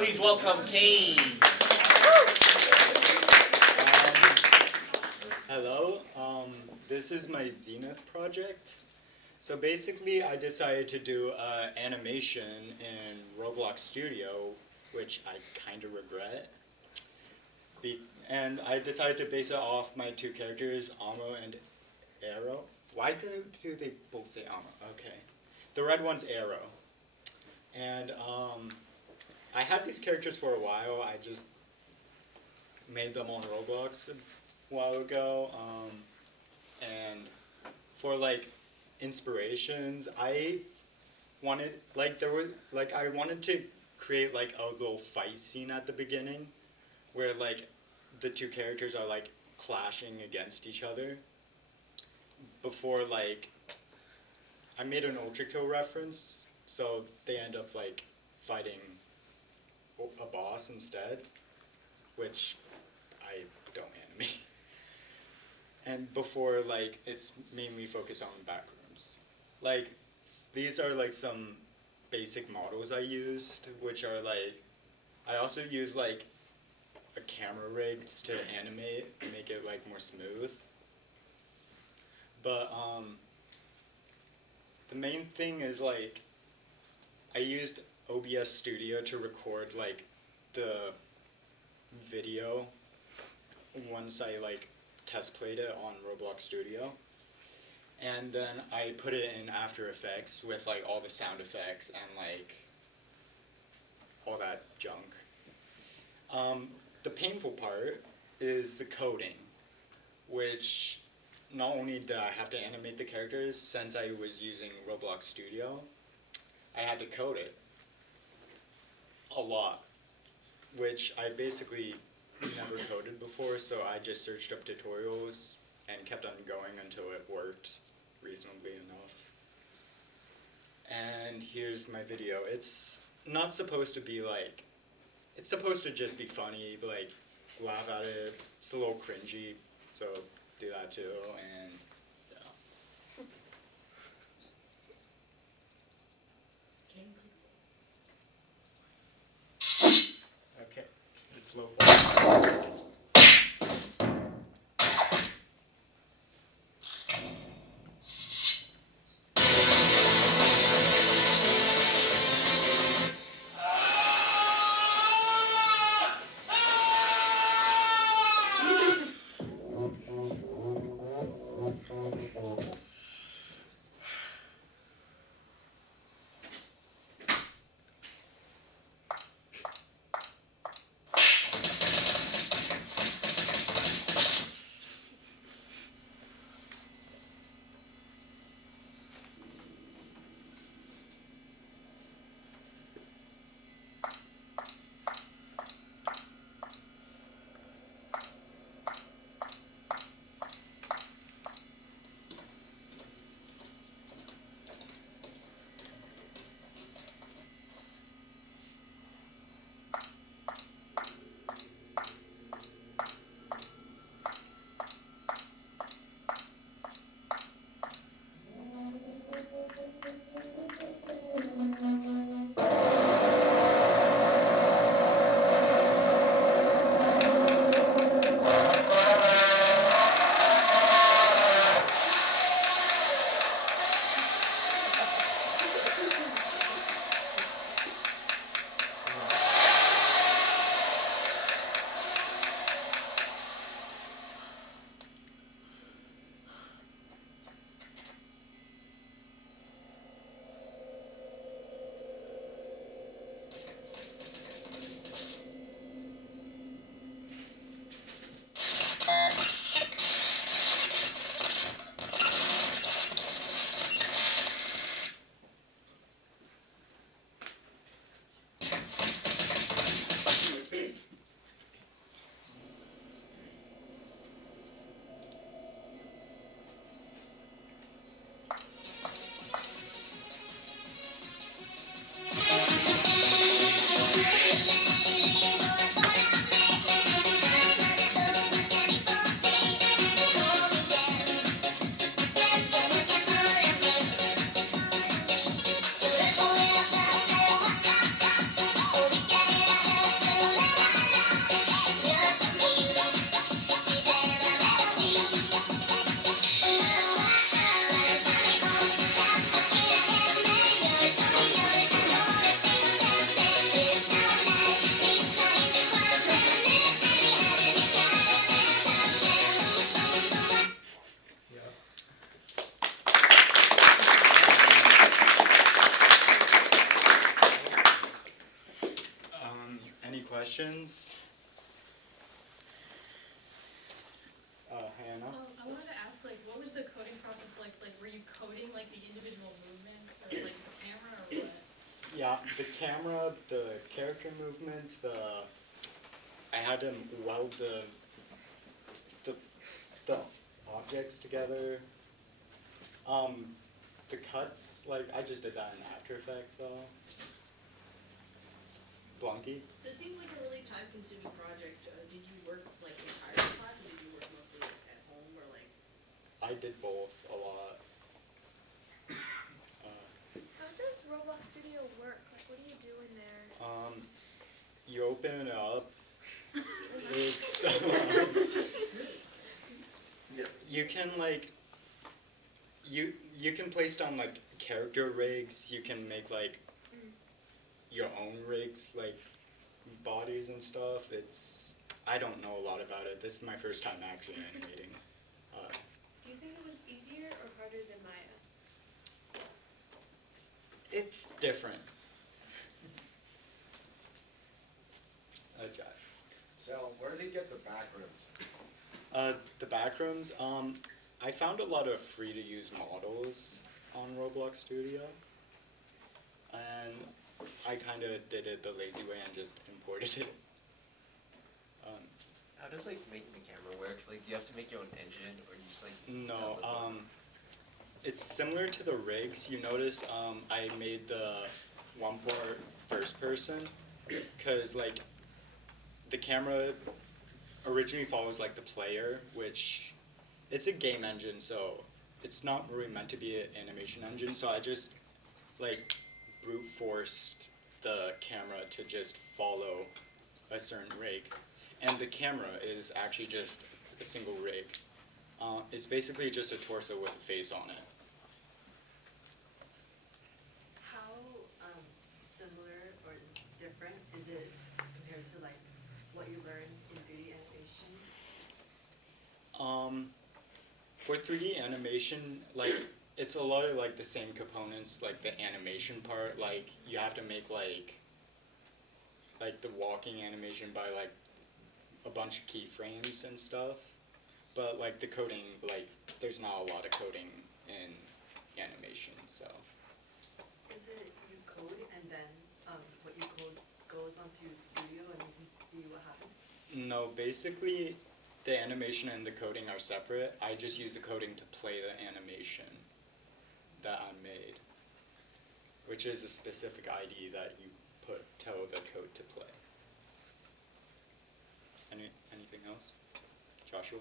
Please welcome Kane. Hello, this is my Zenith project. So basically I decided to do animation in Roblox Studio, which I kind of regret. And I decided to base it off my two characters, Amo and Arrow. Why do they both say Amo? Okay. The red one's Arrow. And I had these characters for a while. I just made them on Roblox a while ago. And for like inspirations, I wanted to create like a little fight scene at the beginning where like the two characters are like clashing against each other before like I made an Ultra Kill reference, so they end up like fighting a boss instead, which I don't animate. And before like it's mainly focused on backrooms. Like these are like some basic models I used, which are like I also use like a camera rig to animate and make it like more smooth. But the main thing is like I used OBS Studio to record like the video once I like test played it on Roblox Studio. And then I put it in After Effects with like all the sound effects and like all that junk. The painful part is the coding, which not only did I have to animate the characters since I was using Roblox Studio, I had to code it a lot, which I basically never coded before, so I just searched up tutorials and kept on going until it worked reasonably enough. And here's my video. It's not supposed to be like, it's supposed to just be funny, like laugh at it. It's a little cringy, so do that too, and yeah. Okay, it's low. questions? Hannah? I wanted to ask, like, what was the coding process like? Like, were you coding, like, the individual movements, or, like, the camera, or what? Yeah, the camera, the character movements, I had to weld the, the objects together. The cuts, like, I just did that in After Effects, Blunky. This seemed like a really time-consuming project. Did you work like entire class, or did you work mostly like, at home, or like? I did both a lot. How does Roblox Studio work? Like, what do you do in there? You open it up. It's you can like you can place down like character rigs. You can make like your own rigs, like bodies and stuff. I don't know a lot about it. This is my first time actually animating. Do you think it was easier or harder than Maya? It's different. Okay. So, where did you get the backrooms? The backrooms, I found a lot of free-to-use models on Roblox Studio, and I kind of did it the lazy way and just imported it. How does like making the camera work? Like, do you have to make your own engine, or you just like? No, download it's similar to the rigs. You notice I made the one part first person, because like the camera originally follows like the player, which it's a game engine, so it's not really meant to be an animation engine. So I just like brute forced the camera to just follow a certain rig, and the camera is actually just a single rig. It's basically just a torso with a face on it. How similar or different is it compared to like what you learn in 3D animation? For 3D animation, like it's a lot of like the same components, like the animation part. Like you have to make like the walking animation by like a bunch of keyframes and stuff. But like the coding, like there's not a lot of coding in animation, so. Is it you code and then what you code goes onto Studio and you can see what happens? No, basically the animation and the coding are separate. I just use the coding to play the animation that I made, which is a specific ID that you tell the code to play. Anything else? Joshua?